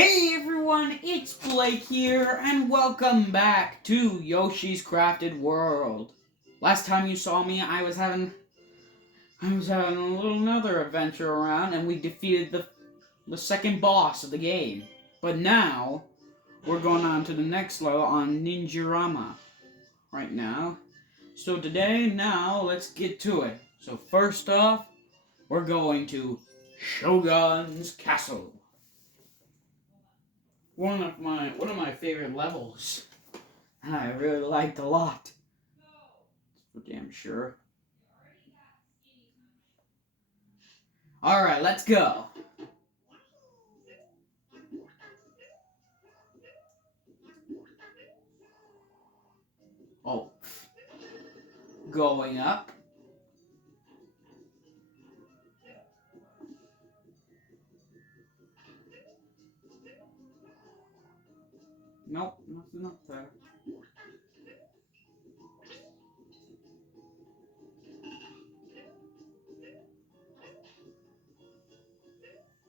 Hey everyone, it's Blake here, and welcome back to Yoshi's Crafted World. Last time you saw me, I was having a little another adventure around, and we defeated the second boss of the game. But now, we're going on to the next level on Ninjurama right now. So now, let's get to it. So first off, we're going to Shoguns Castle. One of my favorite levels, and I really liked a lot. For damn sure. All right, let's go. Oh, going up. Nope, nothing up there.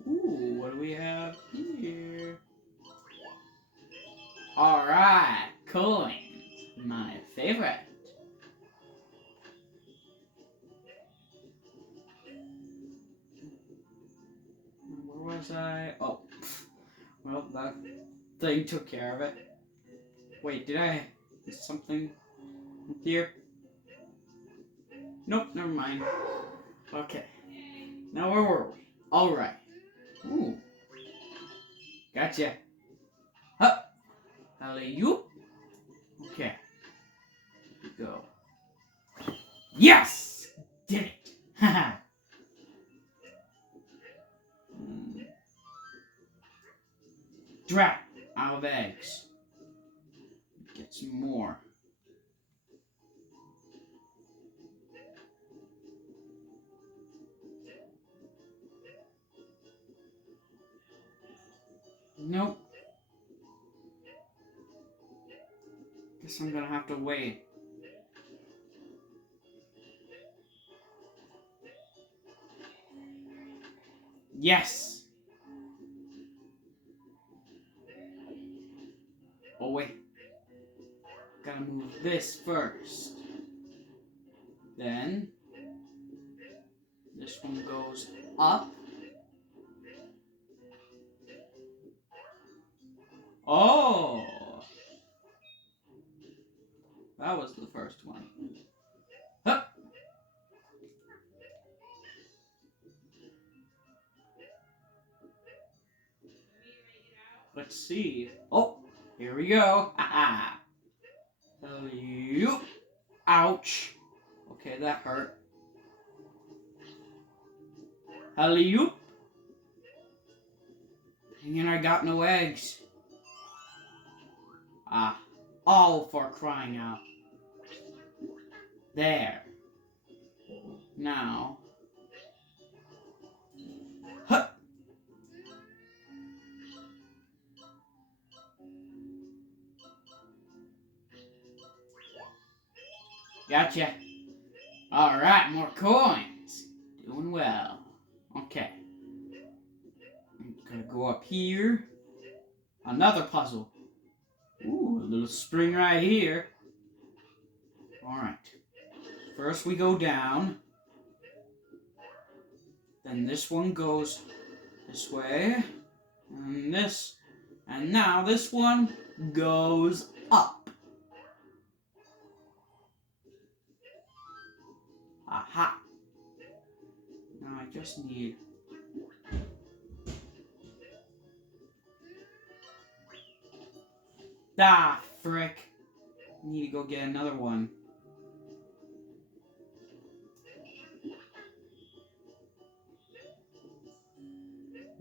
Ooh, what do we have here? Alright, coins. My favorite. Where was I? Oh, well, that thing took care of it. Wait, did I miss something here? Nope, never mind. Okay, now where were we? Alright. Ooh. Gotcha. Hup. Alley-oop. Okay. Here we go. Yes! Did it! Haha. Drat out of eggs. Get some more. Nope. Guess I'm gonna have to wait. Yes! Oh wait. Gotta move this first. Then this one goes up. Oh! That was the first one. Hup! Let's see. Oh! Here we go. Haha! Alley-oop. Ouch! Okay, that hurt. Alley-oop. And I got no eggs. Ah. All for crying out. There. Now. Huh. Gotcha. Alright, more coins. Doing well. Okay. I'm gonna go up here. Another puzzle. Ooh, a little spring right here. Alright. First we go down. Then this one goes this way. And this. And now this one goes up. Aha. Now I just need... Ah, frick. Need to go get another one.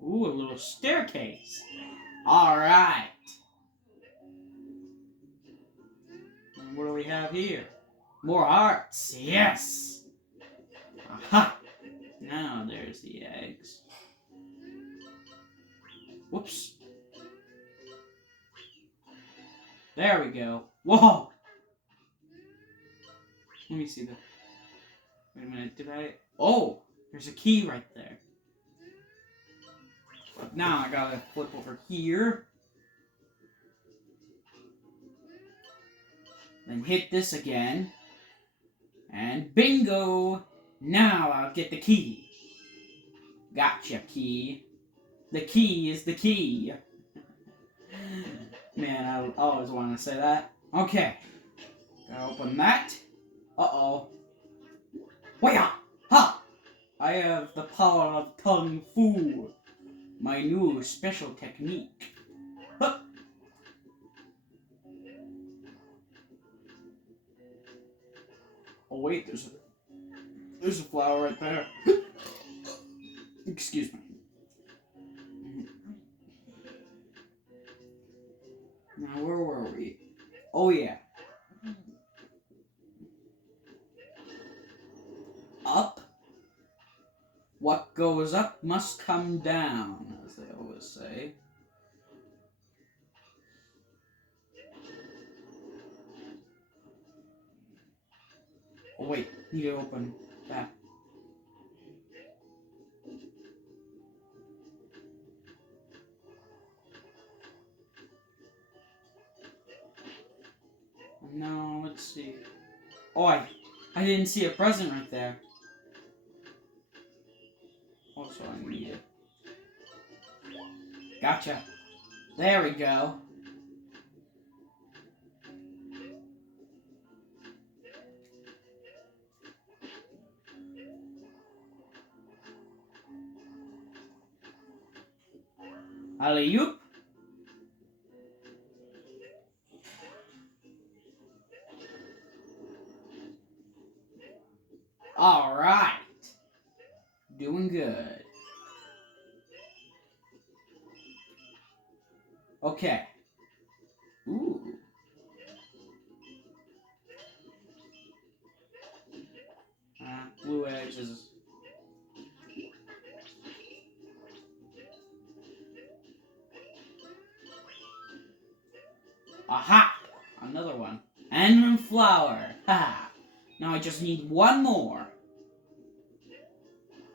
Ooh, a little staircase. Alright. And what do we have here? More hearts. Yes. Aha. Now there's the eggs. Whoops. There we go. Whoa. Let me see the... Wait a minute. Did I... Oh. There's a key right there. now I gotta flip over here. Then hit this again. And bingo! Now I'll get the key. Gotcha, key. The key is the key. Man, I always want to say that. Okay. Gotta open that. Uh-oh. Waya! Ha! I have the power of Kung Fu. My new special technique. Huh. Oh wait, there's a flower right there. Excuse me. Now where were we? Oh yeah. Up. What goes up must come down, as they always say. Oh wait, need to open that. No, let's see. Oh, I didn't see a present right there. Also, I need it. Gotcha. There we go. Alley-oop. All right. Doing good. Okay. Ooh. Blue eggs is... Aha! Another one. And flower. Ha! Now I just need one more.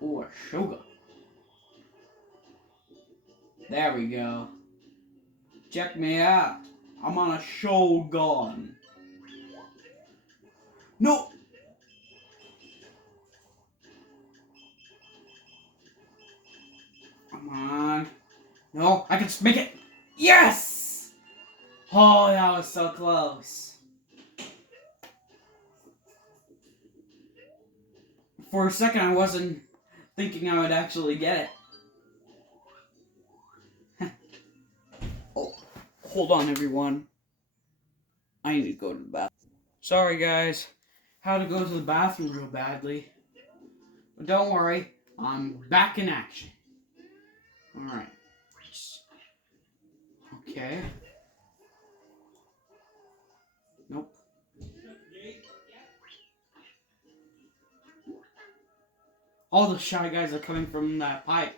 Ooh, a Shogun. There we go. Check me out. I'm on a Shogun. No! Come on. No, I can just make it. Yes! Oh, that was so close. For a second, I wasn't thinking I would actually get it. Oh, hold on, everyone. I need to go to the bathroom. Sorry, guys. Had to go to the bathroom real badly. But don't worry, I'm back in action. Alright. Okay. Nope. All the shy guys are coming from that pipe.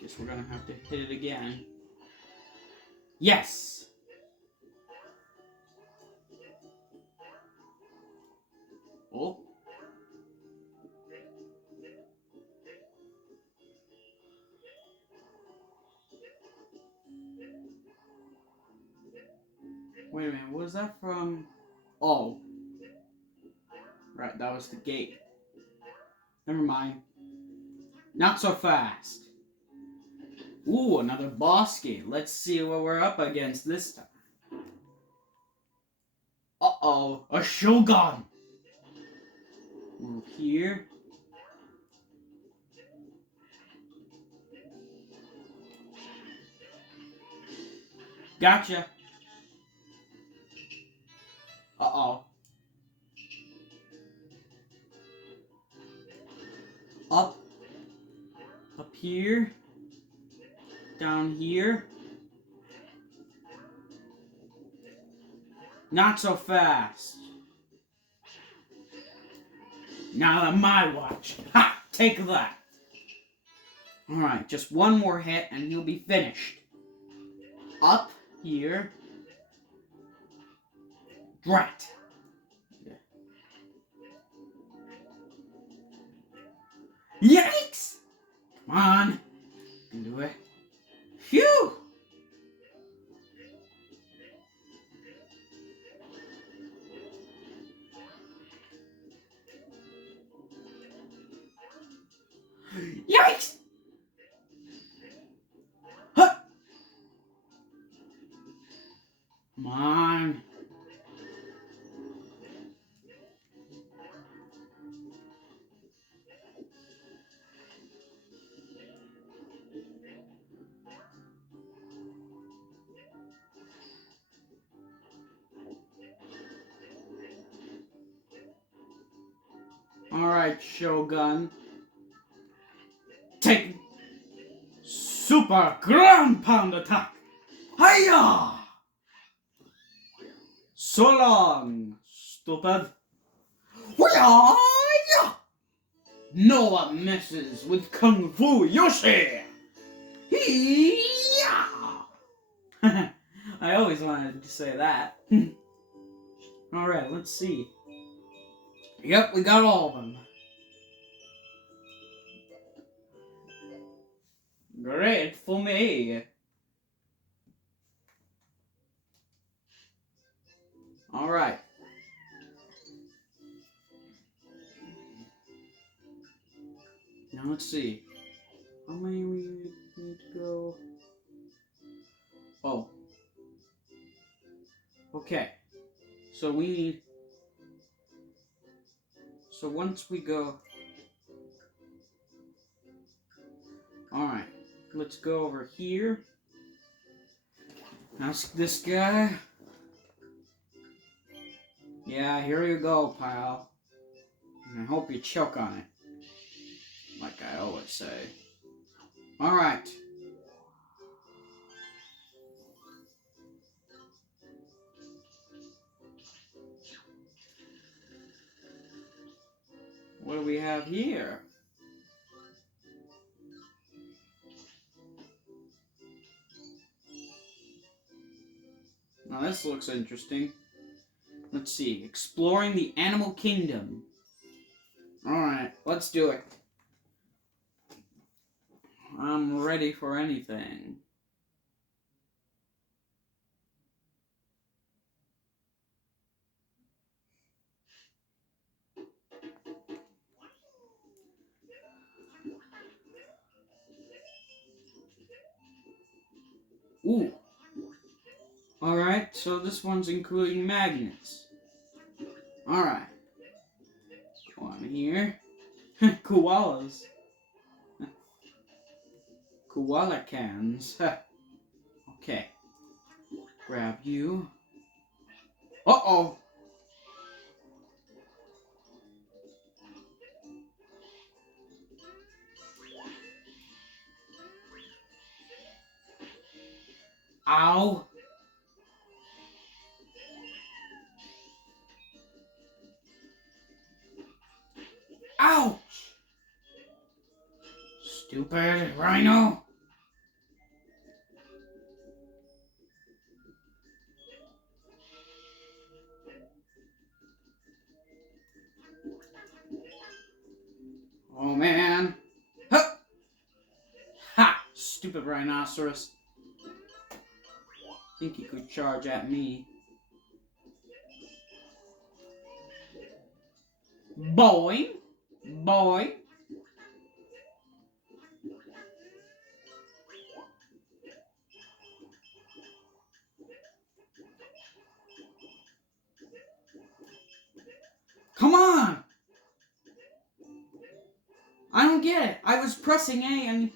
Guess we're gonna have to hit it again. Yes! Oh. Wait a minute, what was that from? Oh. Right, that was the gate. Never mind. Not so fast. Ooh, another boss gate. Let's see what we're up against this time. Uh-oh, a Shogun! Move here. Gotcha. Uh-oh. Up. Up here. Down here. Not so fast. Not on my watch. Ha! Take that. Alright, just one more hit and he'll be finished. Up here. Drat. Yeah. Yikes! Come on. You can do it. Phew! Yikes! Huh! Come on. Alright, Shogun. Take super ground pound attack. Hiya! So long, stupid. Hoo-yah! No one messes with Kung Fu Yoshi. Hee-yah! I always wanted to say that. Alright, let's see. Yep, we got all of them. Great for me. Alright. Now let's see. How many we need to go? Oh. Okay. So we need... So once we go... Alright. Let's go over here. Ask this guy. Yeah, here you go, pal. And I hope you choke on it. Like I always say. Alright. What do we have here? Now this looks interesting. Let's see. Exploring the Animal Kingdom. Alright, let's do it. I'm ready for anything. Ooh. Alright, so this one's including magnets. Alright. Go on here. Koalas. Koala cans. Okay. Grab you. Uh-oh. Ow. Ouch! Stupid rhino. Oh man. Huh. Ha! Stupid rhinoceros. Think he could charge at me. Boing. Boing. Come on! I don't get it. I was pressing A and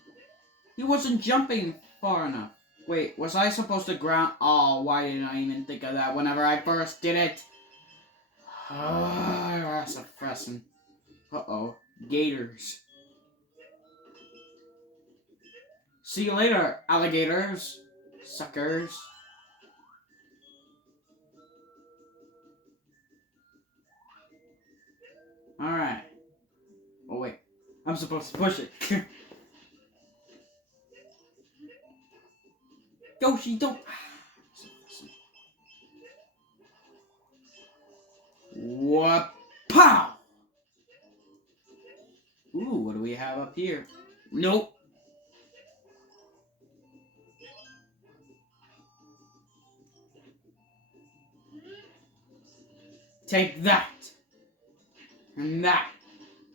he wasn't jumping far enough. Wait, was I supposed to ground? Oh, why didn't I even think of that whenever I first did it? That's a fressin'. Uh-oh. Gators. See you later, alligators. Suckers. Alright. Oh, wait. I'm supposed to push it. Yoshi, don't... What? Pow! Ooh, what do we we have up here? Nope. Take that. And that.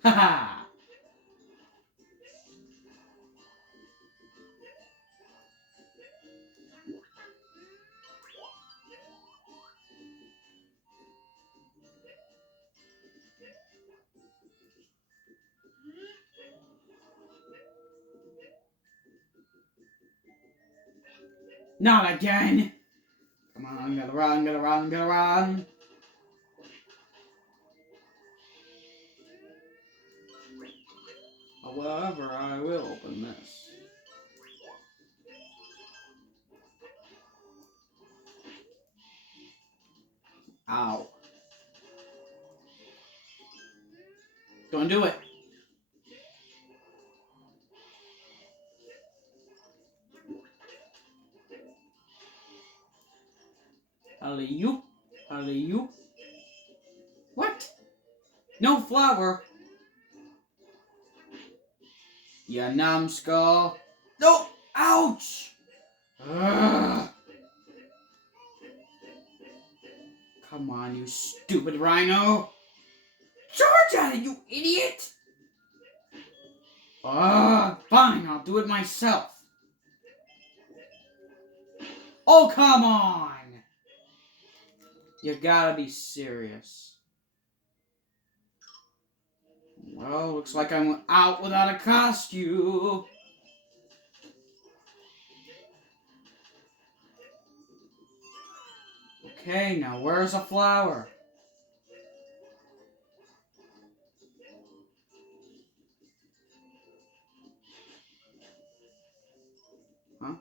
Haha. Not again. Come on, gotta run, gotta run, gotta run. However, I will open this. Ow. Don't do it. Alley-oop. Alley-oop. What? No flower. You numbskull. No! Ouch! Ugh. Come on, you stupid rhino. Charge at it, you idiot! Fine, I'll do it myself. Oh, come on! You gotta be serious. Well, looks like I'm out without a costume. Okay, now where's a flower? Huh?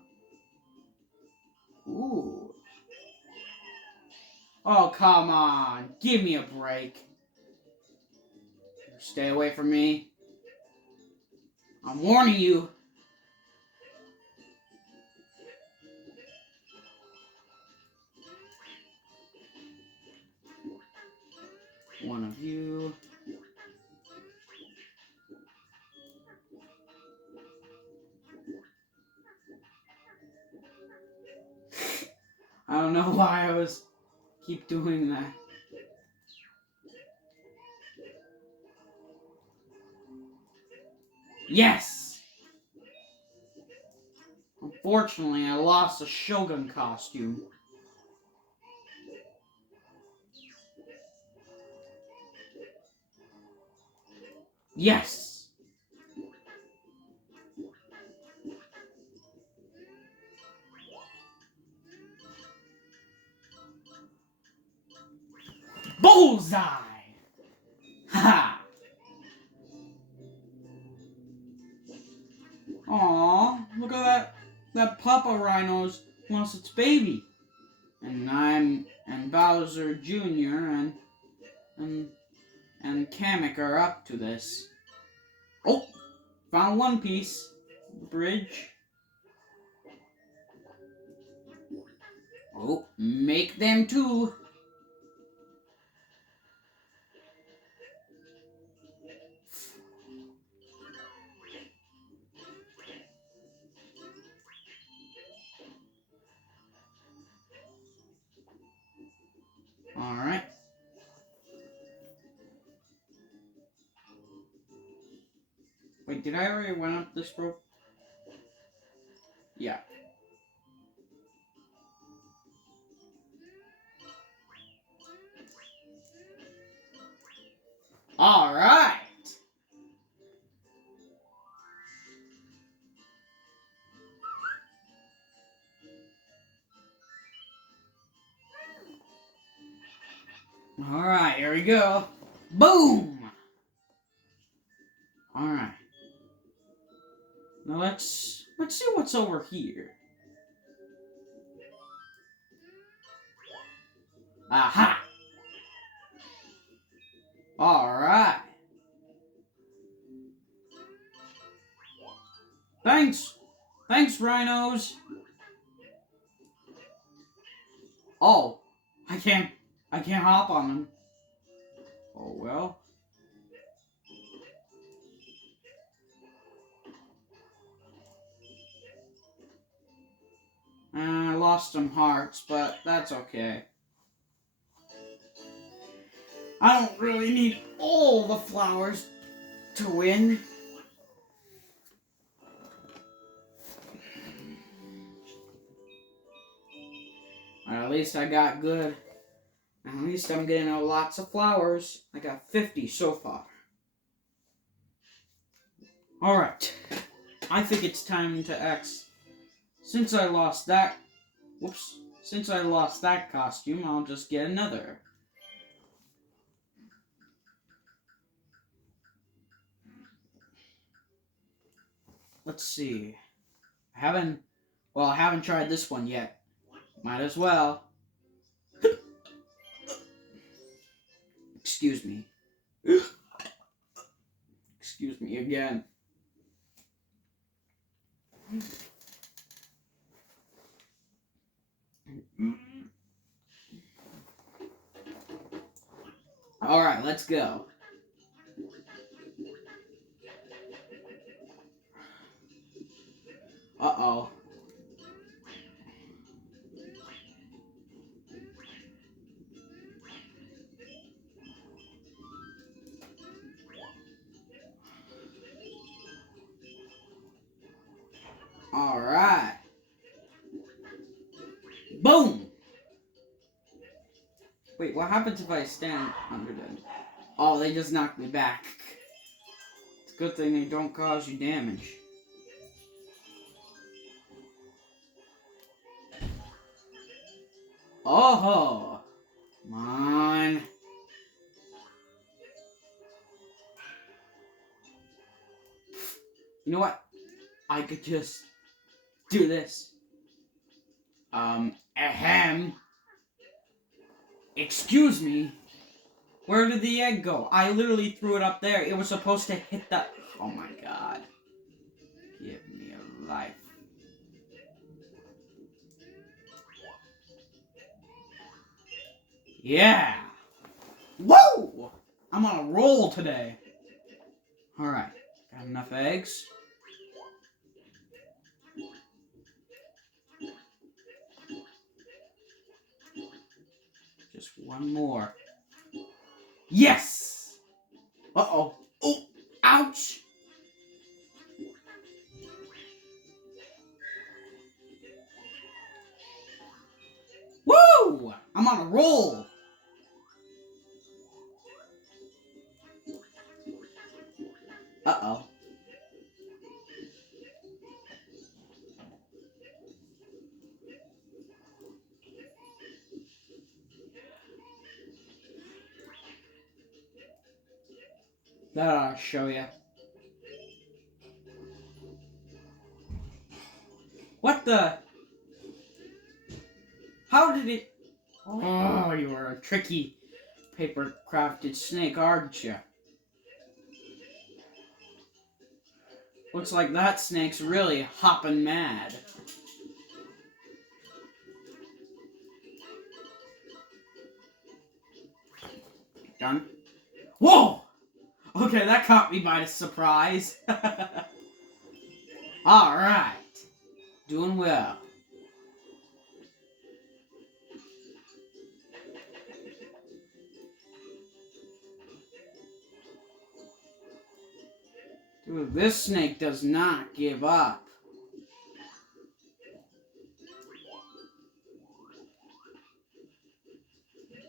Ooh. Oh, come on. Give me a break. Stay away from me. I'm warning you. One of you. I don't know why I keep doing that. Yes! Unfortunately, I lost a Shogun costume. Yes! Bullseye! Ha! Aw, look at that Papa Rhino's lost its baby. And Bowser Jr. and Kamek are up to this. Oh! Found one piece. The bridge. Oh, make them two. Alright. Wait, did I already went up this rope? Yeah. Alright! Alright, here we go. Boom! Alright. Now let's see what's over here. Aha! Alright. Thanks! Thanks, rhinos! Oh, I can't hop on them. Oh well. lost some hearts, but that's okay. I don't really need all the flowers to win. At least I got good. At least I'm getting lots of flowers. I got 50 so far. Alright. I think it's time to X. Since I lost that... Whoops. Since I lost that costume, I'll just get another. Let's see. I haven't tried this one yet. Might as well. Excuse me. Excuse me again. Alright, let's go. Uh-oh. Alright. Boom! Wait, what happens if I stand under them? Oh, they just knocked me back. It's a good thing they don't cause you damage. Oh-ho! Come on. You know what? I could just do this. Ahem. Excuse me. Where did the egg go? I literally threw it up there. It was supposed to hit that. Oh my god. Give me a life. Yeah. Whoa! I'm on a roll today. Alright. Got enough eggs. Just one more. Yes! Uh-oh. Oh! Ouch! Woo! I'm on a roll! Uh-oh. That ought to show you. What the? How did it... Oh, you are a tricky paper-crafted snake, aren't you? Looks like that snake's really hopping mad. Done. Whoa! Okay, that caught me by surprise. Alright. Doing well. Dude, this snake does not give up.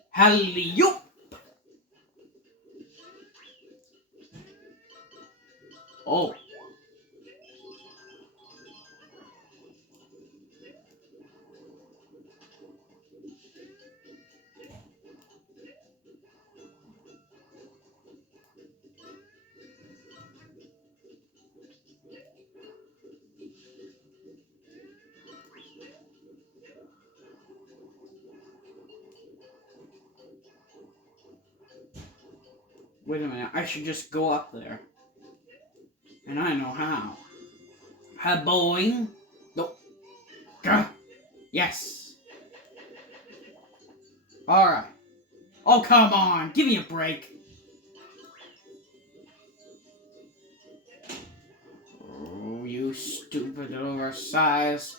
Hallelujah! Oh. Wait a minute, I should just go up there. And I know how. Ha-boing. No. Gah. Yes. Alright. Oh, come on. Give me a break. Oh, you stupid oversized.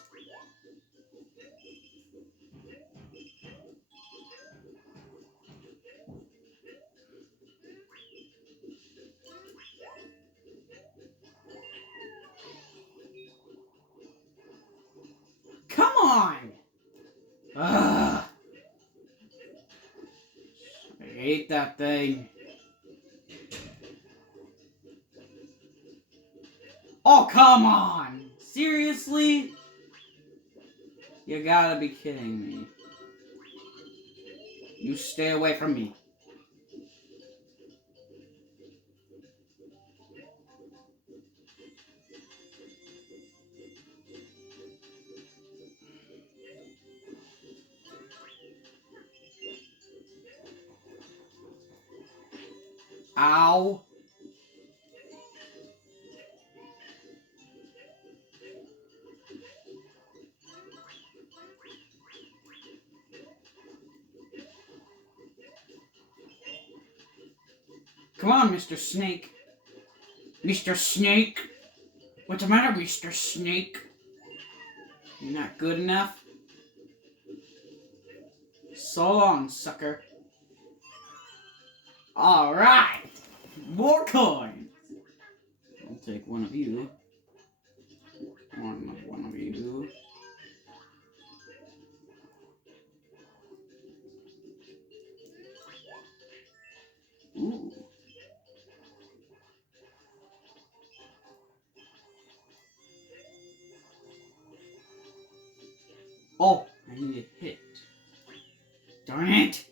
hate that thing. Oh, come on! Seriously? You gotta be kidding me. You stay away from me. Ow. Come on, Mr. Snake. Mr. Snake? What's the matter, Mr. Snake? You're not good enough? So long, sucker. Alright! More coins! I'll take one of you. One of you. Ooh. Oh, I need a hit. Darn it!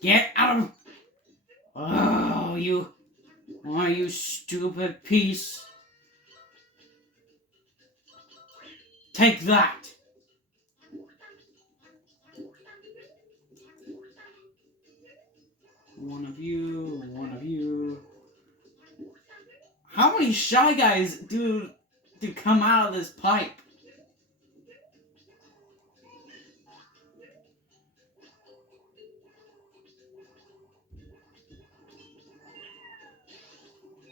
Get out of... Oh, you... Oh, you stupid piece. Take that! One of you, one of you. How many Shy Guys do come out of this pipe?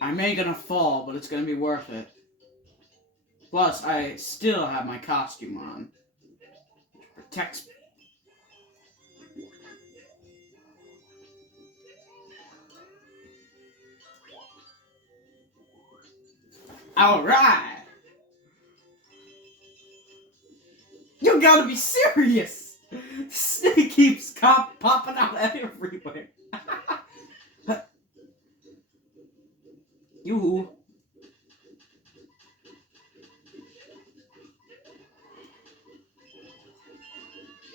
I may gonna fall, but it's gonna be worth it. Plus, I still have my costume on. Which protects me. Alright! You gotta be serious! Snake keeps popping out everywhere. You.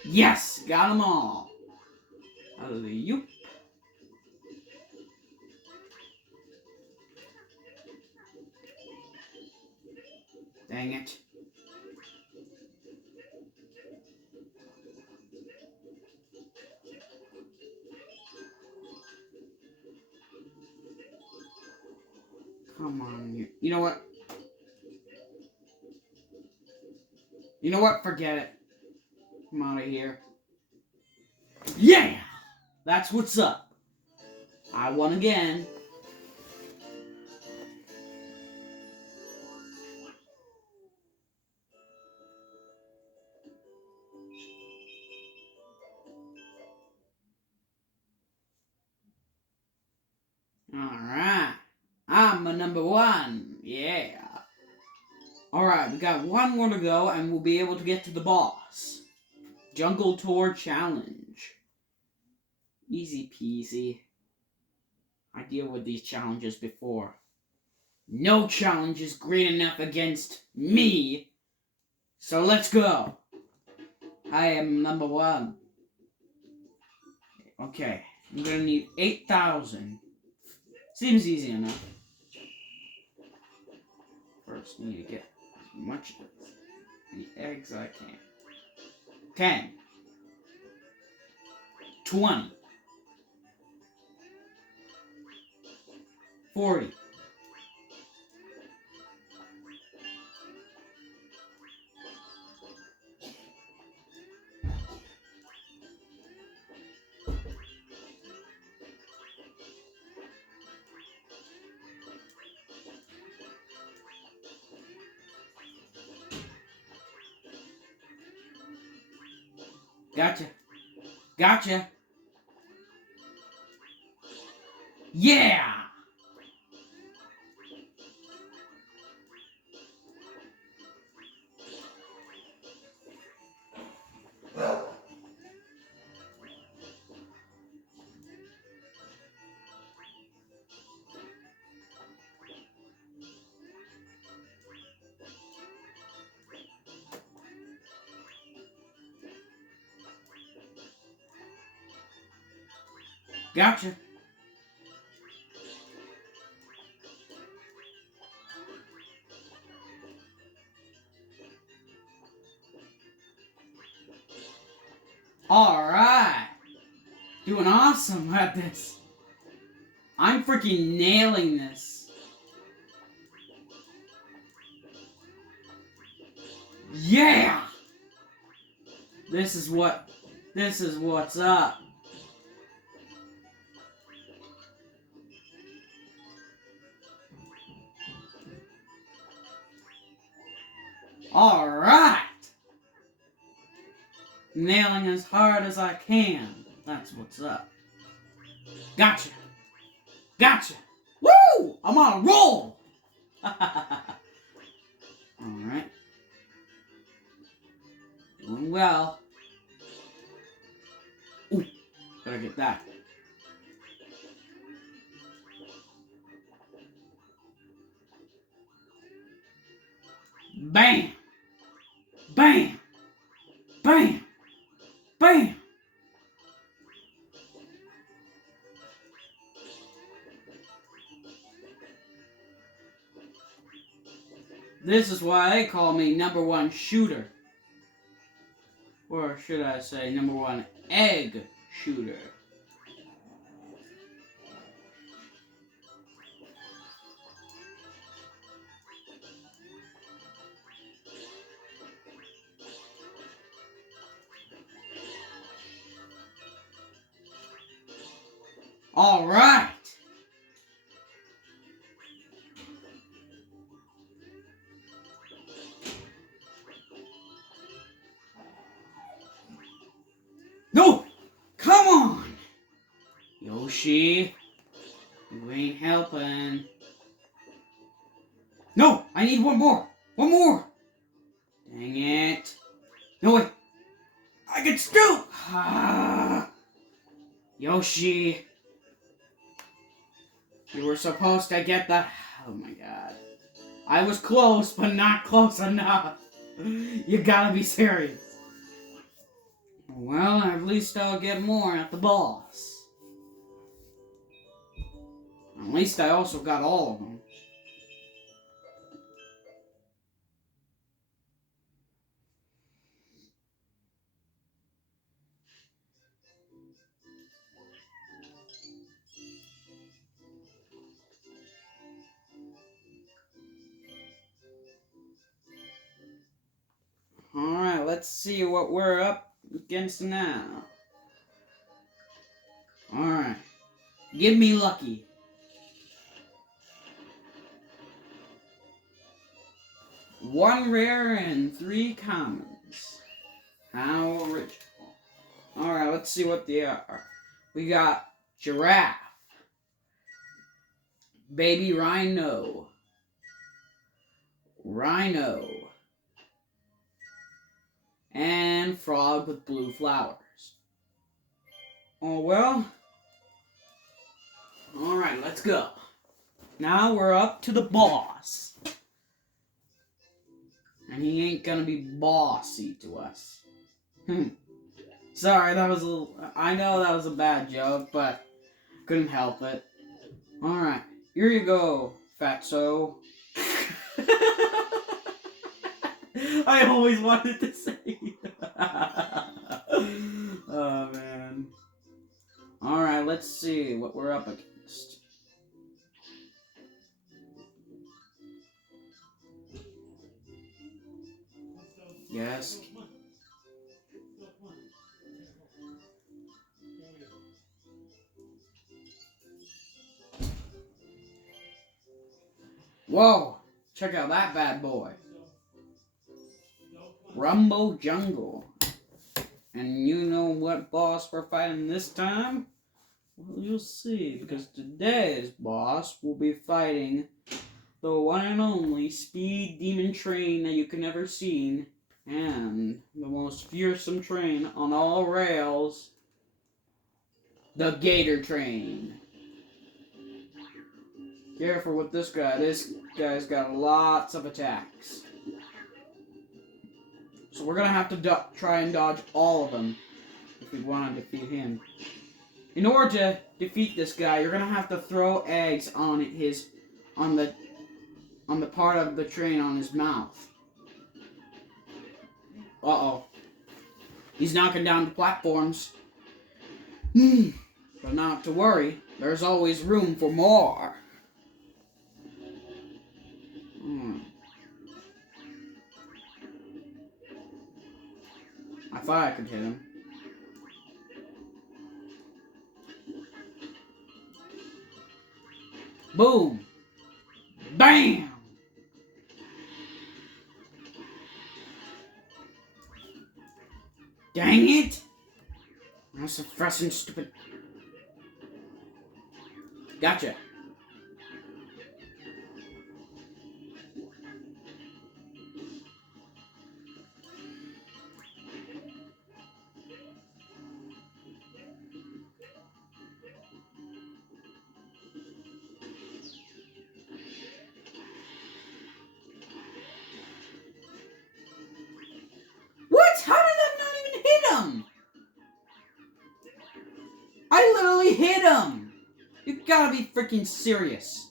Yes! Got them all. Alley-oop. Dang it. Come on. You know what? You know what? Forget it. I'm out of here. Yeah! That's what's up. I won again. Alright. I'm a number one. Yeah. Alright, we got one more to go and we'll be able to get to the boss. Jungle Tour Challenge. Easy peasy. I deal with these challenges before. No challenge is great enough against me. So let's go. I am number one. Okay, I'm gonna need 8,000. Seems easy enough. First, need to get as much of the eggs I can. 10. 20. 40. 'Gotcha. Gotcha. Yeah! Gotcha. Alright. Doing awesome at this. I'm freaking nailing this. Yeah! This is what's up. Alright! Nailing as hard as I can. That's what's up. Gotcha! Gotcha! Woo! I'm on a roll! Alright. Doing well. Ooh, better get that. Bam! Bam! Bam! Bam! This is why they call me #1 shooter. Or should I say #1 egg shooter. All right. No! Come on! Yoshi, you ain't helping. No! I need one more! One more! Dang it. No, wait. I can still... Yoshi. You were supposed to get the... Oh my god. I was close, but not close enough. You gotta be serious. Well, at least I'll get more at the boss. At least I also got all of them. Alright, let's see what we're up against now. Alright. Give me lucky. One rare and 3 commons. How original. Alright, let's see what they are. We got giraffe. Baby rhino. Rhino. And frog with blue flowers. Oh well. Alright, let's go. Now we're up to the boss. And he ain't gonna be bossy to us. Sorry, that was a little... I know that was a bad joke, but couldn't help it. Alright, here you go, fatso. I always wanted to say that. Oh, man. Alright, let's see what we're up against. Yes. Whoa! Check out that bad boy. Rumble Jungle. And you know what boss we're fighting this time? Well, you'll see, because today's boss will be fighting the one and only speed demon train that you can ever seen, and the most fearsome train on all rails, the Gator Train. Careful with this guy. This guy's got lots of attacks. So we're going to have to try and dodge all of them if we want to defeat him. In order to defeat this guy, you're gonna have to throw eggs on the part of the train on his mouth. Uh-oh. He's knocking down the platforms. But not to worry, there's always room for more. I thought I could hit him. Boom! Bam! Dang it! That's a frustrating stupid... Gotcha. What? How did that not even hit him? I literally hit him! You gotta be freaking serious.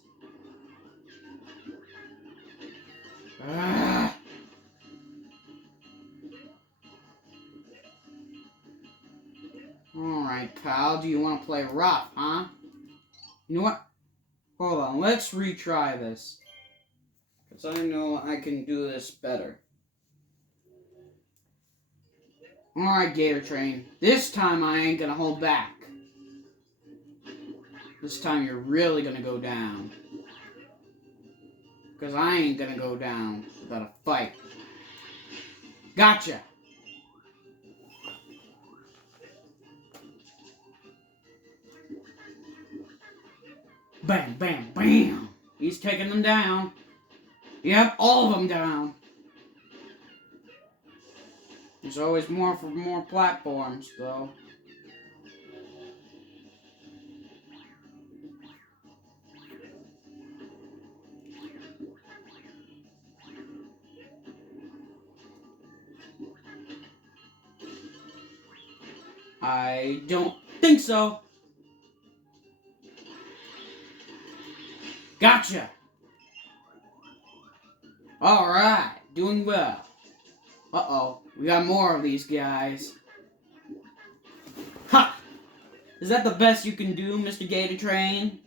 Alright, pal. Do you want to play rough, huh? You know what? Hold on. Let's retry this. Because I know I can do this better. Alright, Gator Train. This time I ain't gonna hold back. This time you're really gonna go down. Because I ain't gonna go down without a fight. Gotcha! Bam, bam, bam! He's taking them down. Yep, all of them down. There's always more for more platforms, though. I don't think so. Gotcha. Alright, doing well. Uh-oh, we got more of these guys. Ha! Is that the best you can do, Mr. Gator Train?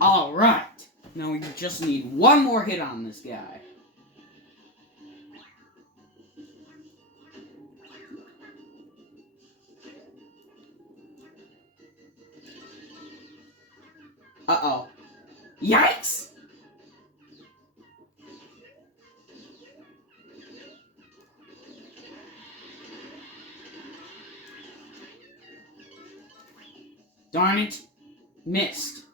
Alright, now we just need one more hit on this guy. Uh-oh. Yikes! Darn it. Missed.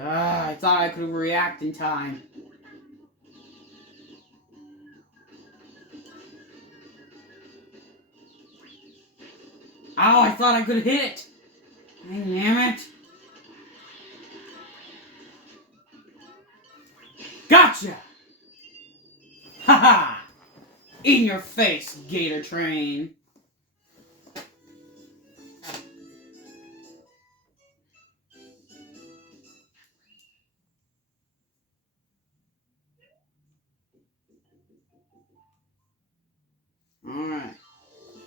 I thought I could react in time. Ow, I thought I could hit it. Damn it. Gotcha! Haha! In your face, Gator Train.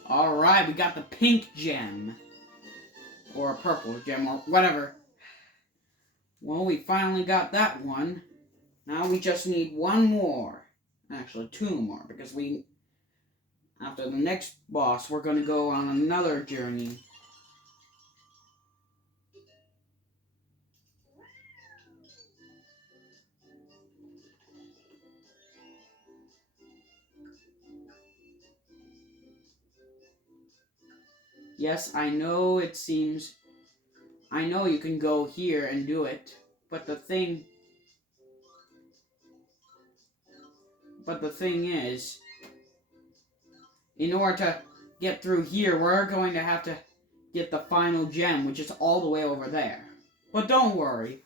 Alright, we got the pink gem. Or a purple gem, or whatever. Well, we finally got that one. Now we just need one more. Actually, two more, because after the next boss, we're going to go on another journey. Yes, I know I know you can go here and do it, but the thing is, in order to get through here, we're going to have to get the final gem, which is all the way over there. But don't worry,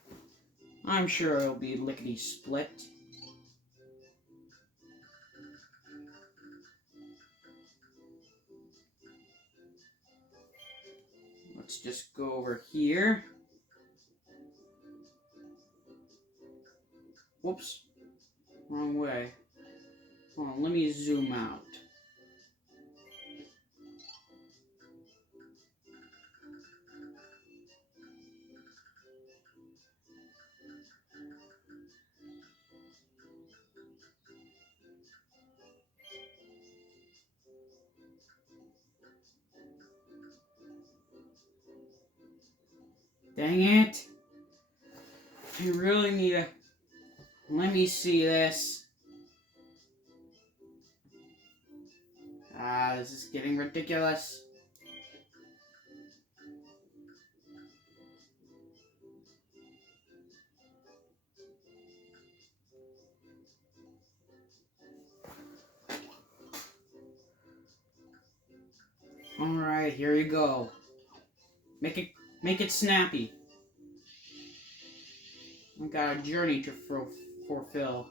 I'm sure it'll be lickety-split. let's just go over here. Whoops. Wrong way. Hold on, let me zoom out. Dang it. You really need to... Let me see this. This is getting ridiculous. Alright, here you go. Make it snappy. I got a journey to fulfill.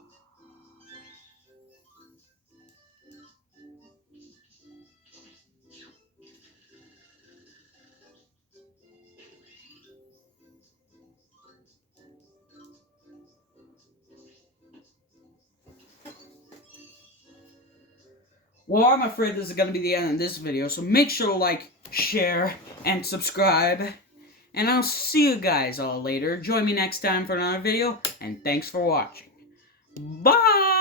Well, I'm afraid this is going to be the end of this video, so make sure to like, share, and subscribe. And I'll see you guys all later. Join me next time for another video, and thanks for watching. Bye!